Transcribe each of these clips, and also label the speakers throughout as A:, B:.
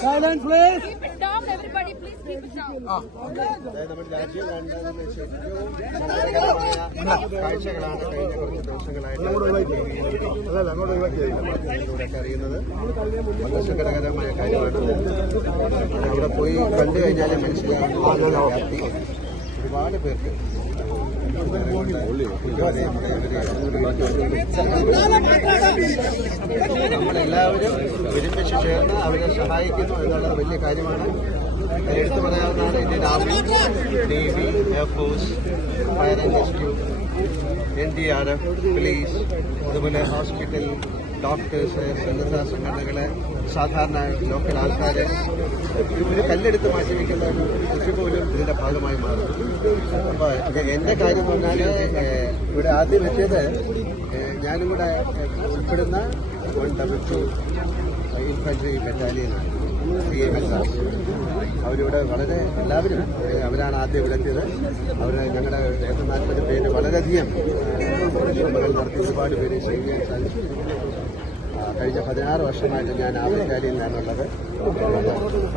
A: Silent please.
B: Please
C: നമ്മുടെ രാജ്യം കഴിഞ്ഞ കുറച്ച് ദിവസങ്ങളായിട്ട് അറിയുന്നത് കാര്യമാണ് പോയി കണ്ടു കഴിഞ്ഞാൽ മനസ്സിലാകുന്ന ഒരുപാട് പേർക്ക് നമ്മളെല്ലാവരും ഒരുമിച്ച് ചേർന്ന് അവരെ സഹായിക്കുന്നു എന്നുള്ളത് വലിയ കാര്യമാണ്. എടുത്തു പറയാവുന്നതാണ് Indian army navy air force fire and rescue N D R F police അതുപോലെ ഹോസ്പിറ്റൽ ഡോക്ടേഴ്സ് സന്നദ്ധ സംഘടനകളെ സാധാരണ ലോക്കൽ ആൾക്കാർ ഒരു കല്ലെടുത്ത് മാറ്റി വയ്ക്കുന്ന ഒരു കൃഷി പോലും ഇതിന്റെ ഭാഗമായി മാറും അപ്പൊ എന്റെ കാര്യം പറഞ്ഞാൽ ഇവിടെ ആദ്യം വെച്ചത് ഞാനും കൂടെ ഉൾപ്പെടുന്ന വൺ ഡബിൾ ഇൻഫൻട്രി ബറ്റാലിയനാണ് സി എം എസ് ആർ അവരിവിടെ വളരെ എല്ലാവരും അവരാണ് ആദ്യം എത്തിയത്. അവർ ഞങ്ങളുടെ നാൽപ്പത് പേര് വളരെയധികം നടത്തി ഒരുപാട് പേര് ചെയ്യാൻ സാധിച്ചു. കഴിഞ്ഞ പതിനാറ് വർഷമായിട്ട് ഞാൻ ആഫ്രിക്കയിൽ നിന്നുള്ളത്.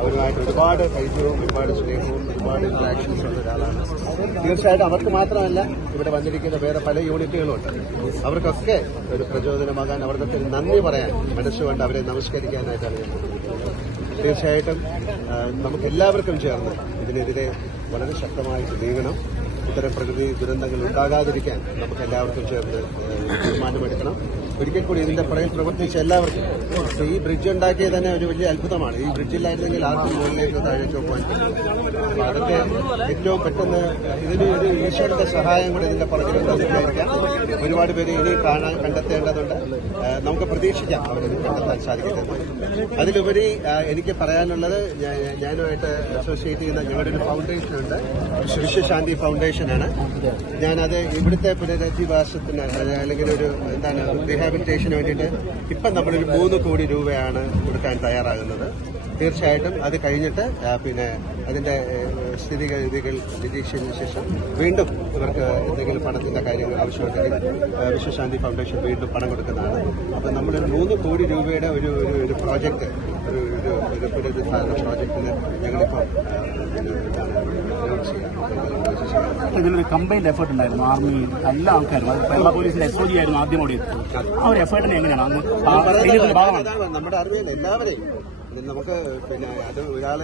C: അവരുമായിട്ട് ഒരുപാട് പരിചയവും ഒരുപാട് സ്നേഹവും ഒരുപാട് ഇന്ററാക്ഷൻസ് ഉള്ള ഒരാളാണ്. തീർച്ചയായിട്ടും അവർക്ക് മാത്രമല്ല ഇവിടെ വന്നിരിക്കുന്ന വേറെ പല യൂണിറ്റുകളുമുണ്ട് അവർക്കൊക്കെ ഒരു പ്രചോദനമാകാൻ അവർക്ക് നന്ദി പറയാൻ മനസ്സുകൊണ്ട് അവരെ നമസ്കരിക്കാനായിട്ടാണ് ഞാൻ. തീർച്ചയായിട്ടും നമുക്കെല്ലാവർക്കും ചേർന്ന് ഇതിനെതിരെ വളരെ ശക്തമായിട്ട് നീങ്ങണം. ഇത്തരം പ്രകൃതി ദുരന്തങ്ങൾ ഉണ്ടാകാതിരിക്കാൻ നമുക്ക് എല്ലാവർക്കും ചേർന്ന് തീരുമാനമെടുക്കണം ഒരിക്കൽ കൂടി ഇതിന്റെ പുറകിൽ പ്രവർത്തിച്ച എല്ലാവർക്കും ഈ ബ്രിഡ്ജ് ഉണ്ടാക്കിയത് തന്നെ ഒരു വലിയ അത്ഭുതമാണ്. ഈ ബ്രിഡ്ജില്ലായിരുന്നെങ്കിൽ ആർക്കും മുകളിലേക്ക് താഴേക്കോ പോകാൻ പറ്റില്ല. അപ്പൊ ഏറ്റവും പെട്ടെന്ന് ഇതിന് ഒരു ഈശ്വരന്റെ സഹായം കൂടെ ഇതിന്റെ പറഞ്ഞിട്ടുണ്ടെന്ന് ഒരുപാട് പേര് ഇനി കാണാൻ കണ്ടെത്തേണ്ടതുണ്ട്. നമുക്ക് പ്രതീക്ഷിക്കാം അവരത് കണ്ടെത്താൻ സാധിക്കുന്നത് അതിലുപരി എനിക്ക് പറയാനുള്ളത് ഞാനുമായിട്ട് അസോസിയേറ്റ് ചെയ്യുന്ന ഞങ്ങളുടെ ഒരു ഫൗണ്ടേഷൻ ഉണ്ട്. വിശ്വശാന്തി ഫൗണ്ടേഷനാണ് ഞാനത് ഇവിടുത്തെ പുനരധിവാസത്തിന് അല്ലെങ്കിൽ ഒരു എന്താണ് റീഹാബിലിറ്റേഷന് വേണ്ടിയിട്ട് ഇപ്പം നമ്മളൊരു മൂന്ന് കോടി രൂപയാണ് കൊടുക്കാൻ തയ്യാറാകുന്നത്. തീർച്ചയായിട്ടും അത് കഴിഞ്ഞിട്ട് പിന്നെ അതിന്റെ സ്ഥിതിഗതികൾ നിരീക്ഷിച്ചതിന് ശേഷം വീണ്ടും ഇവർക്ക് എന്തെങ്കിലും പണത്തിന്റെ കാര്യങ്ങൾ ആവശ്യമുണ്ടെങ്കിൽ വിശ്വശാന്തി ഫൗണ്ടേഷൻ വീണ്ടും പണം കൊടുക്കുന്നതാണ്. അപ്പം നമ്മൾ മൂന്ന് കോടി രൂപയുടെ ഒരു ഒരു പ്രോജക്റ്റ് ഒരു ഒരു ഒരു പുനരുദ്ധാരണ പ്രോജക്റ്റിന് ഞങ്ങളിപ്പോൾ
A: ഇതിലൊരു കമ്പൈൻഡ് എഫേർട്ട് ഉണ്ടായിരുന്നു. ആർമി എല്ലാ ആൾക്കാരും അത് കേരള പോലീസിന്റെ എസ് ഒ ജി ആയിരുന്നു ആദ്യം ഓടി ആ ഒരു എഫേർട്ടിനെ എങ്ങനെയാണ്? അന്ന്
C: നമ്മുടെ അറിവിൽ എല്ലാവരെയും. നമുക്ക് പിന്നെ അത് ഒരാൾ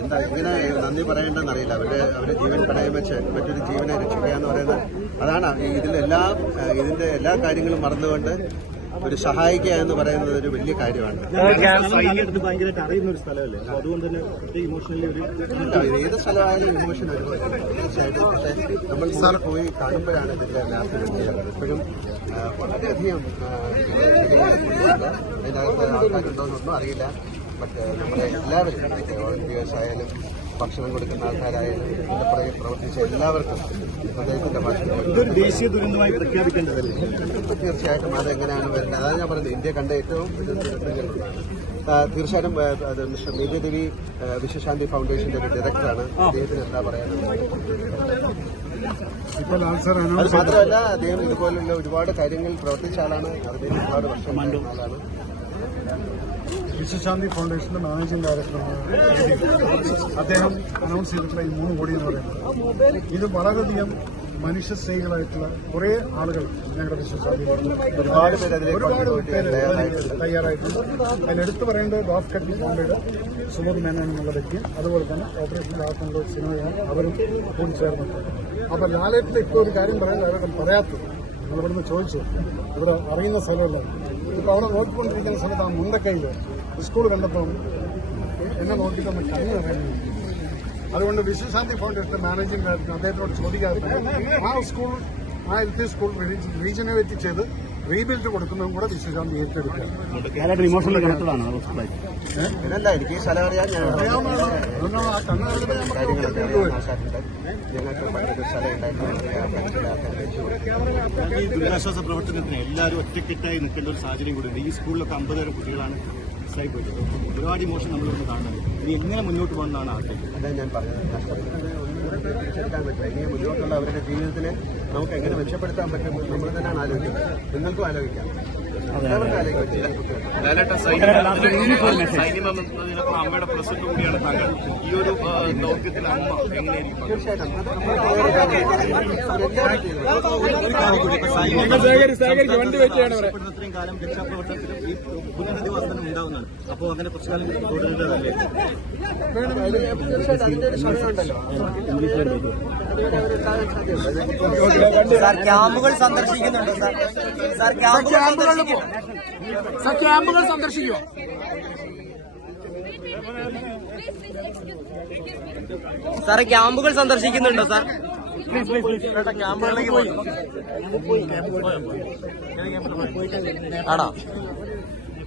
C: എന്താ ഇങ്ങനെ നന്ദി പറയേണ്ടെന്ന് അറിയില്ല അവരുടെ അവരുടെ ജീവൻ പണയം വെച്ച് മറ്റൊരു ജീവനെ രക്ഷിക്കുക എന്ന് പറയുന്നത് അതാണ് ഇതിലെല്ലാ ഇതിന്റെ എല്ലാ കാര്യങ്ങളും മറന്നുകൊണ്ട് ഒരു സഹായിക്കുക എന്ന് പറയുന്നത് ഒരു വലിയ കാര്യമാണ്.
A: സൈന്യത്തിന് ഭയങ്കരമായിട്ട് അറിയുന്ന ഒരു സ്ഥലമല്ലേ? അപ്പൊ അതുകൊണ്ട് തന്നെ ഇമോഷണലി ഒരു
C: ഇല്ല, ഇത് ഏത് സ്ഥലമായാലും ഇമോഷൻ ഒരുപോലെ തീർച്ചയായിട്ടും. പക്ഷേ നമ്മൾ സാർ പോയി കാണുമ്പോഴാണ് ഇതിന്റെ ലാഭം എപ്പോഴും വളരെയധികം. അതിനകത്ത് ആൾക്കാരുണ്ടോന്നൊന്നും അറിയില്ല. ബട്ട് നമ്മളെ എല്ലാവരും വോളണ്ടിയേഴ്സ് ആയാലും ഭക്ഷണം കൊടുക്കുന്ന ആൾക്കാരായാലും ഇതിന്റെ പുറകെ പ്രവർത്തിച്ച എല്ലാവർക്കും അദ്ദേഹത്തിന്റെ ഭാഷ
A: ഇതൊരു ദേശീയ ദുരന്തമായി പ്രഖ്യാപിക്കേണ്ടതല്ലേ?
C: തീർച്ചയായിട്ടും അത് എങ്ങനെയാണ് വരുന്നത് അതാണ് ഞാൻ പറയുന്നത് ഇന്ത്യ കണ്ട ഏറ്റവും തീർച്ചയായിട്ടും അത് മിസ്റ്റർ മേഘദേവി വിശ്വശാന്തി ഫൗണ്ടേഷന്റെ ഒരു ഡയറക്ടറാണ്. അദ്ദേഹത്തിന് എന്താ
D: പറയുന്നത്
C: അത് മാത്രമല്ല അദ്ദേഹം ഇതുപോലുള്ള ഒരുപാട് കാര്യങ്ങൾ പ്രവർത്തിച്ച ആളാണ്. അദ്ദേഹം ഒരുപാട് വർഷം ആളാണ്.
D: വിശ്വശാന്തി ഫൗണ്ടേഷന്റെ മാനേജിംഗ് ഡയറക്ടറാണ് അദ്ദേഹം അനൗൺസ് ചെയ്തിട്ടുള്ള ഈ മൂന്ന് കോടി എന്ന് പറയുന്നത്. ഇത് വളരെയധികം മനുഷ്യ സ്നേഹികളായിട്ടുള്ള കുറെ ആളുകൾ ഞങ്ങളുടെ വിശ്വശാന്തി
C: ഒരുപാട് പേര് തയ്യാറായിട്ടുണ്ട്.
D: അതിൽ എടുത്തു പറയേണ്ടത് ഡോഫ് കട്ടി ഫൗണ്ടയുടെ സുബോധ് മേനോൻ എന്നുള്ള വ്യക്തിയും അതുപോലെ തന്നെ ഓപ്പറേഷൻ ലാഭത്തിനുള്ള സിനിമയാണ് അവരും കൂടി ചേർന്നിട്ടുണ്ട് അപ്പൊ ലാലേറ്റിന്റെ ഇപ്പോൾ ഒരു കാര്യം പറയാൻ ലാലേട്ടൻ പറയാത്തത്. നമ്മളിവിടുന്ന് ചോദിച്ചു. ഇവിടെ അറിയുന്ന സ്ഥലമല്ല. ഇപ്പൊ അവിടെ നോക്കിക്കൊണ്ടിരിക്കുന്ന സമയത്ത് ആ മുണ്ടക്കൈയിൽ സ്കൂൾ കണ്ടപ്പം എന്നെ നോക്കിയിട്ട് നമ്മൾ കണ്ണു നിറയുന്നു അതുകൊണ്ട് വിശ്വശാന്തി ഫൗണ്ടേഷൻ മാനേജിംഗ് ഡയറക്ടർ അദ്ദേഹത്തോട് ചോദിക്കാതെ ആ സ്കൂൾ ആ എൽ പി സ്കൂൾ റീജനറേറ്റ് ചെയ്ത് റീബിൽഡ് കൊടുക്കുന്നതും കൂടെ
C: വിശ്വസിക്കാൻ ഈ
E: ദുരിതാശ്വാസ പ്രവർത്തനത്തിന് എല്ലാവരും ഒറ്റക്കെട്ടായി നിൽക്കേണ്ട ഒരു സാഹചര്യം കൂടി ഉണ്ട്. ഈ സ്കൂളിലൊക്കെ അമ്പതേരം കുട്ടികളാണ് മിസ്സായി പോയിട്ട്. ഒരുപാട് ഇമോഷൻ നമ്മളിവിടെ കാണുന്നത് ഇനി എങ്ങനെ മുന്നോട്ട് പോകുന്നതാണ് ആഗ്രഹം.
C: അതാണ് ഞാൻ പറഞ്ഞത്. തിരിച്ചെടുക്കാൻ പറ്റില്ല ഇനി മുന്നോട്ടുള്ള അവരുടെ ജീവിതത്തിനെ നമുക്ക് എങ്ങനെ മെച്ചപ്പെടുത്താൻ പറ്റും നമ്മൾ തന്നെയാണ് ആലോചിക്കുന്നത്. നിങ്ങൾക്കും ആലോചിക്കാം.
E: അമ്മയുടെ കൂടിയാണ് താങ്കൾ ഈ ഒരു ദൗത്യത്തിൽ അമ്മ എങ്ങനെയായിരിക്കും
C: തീർച്ചയായിട്ടും. അവരെല്ലാവരും ചെയ്യുന്നത്.
E: ഇത്രയും കാലം രക്ഷാപ്രവർത്തനത്തിലും ഈ പുനരധിവാസത്തിനും ഉണ്ടാവുന്നതാണ്. അപ്പോൾ അങ്ങനെ കുറച്ചു കാലം തുടരുന്നതല്ലേ
F: സാർ ക്യാമ്പുകൾ സന്ദർശിക്കുന്നുണ്ടോ സാർ? സാർ ക്യാമ്പുകൾ സന്ദർശിക്കും
D: സാർ ക്യാമ്പുകൾ സന്ദർശിക്കുമോ
B: Please, ക്യാമ്പുകൾ സന്ദർശിക്കുന്നുണ്ടോ.
F: സാർ? സന്ദർശിക്കുന്നുണ്ടോ സാർ ആണോ?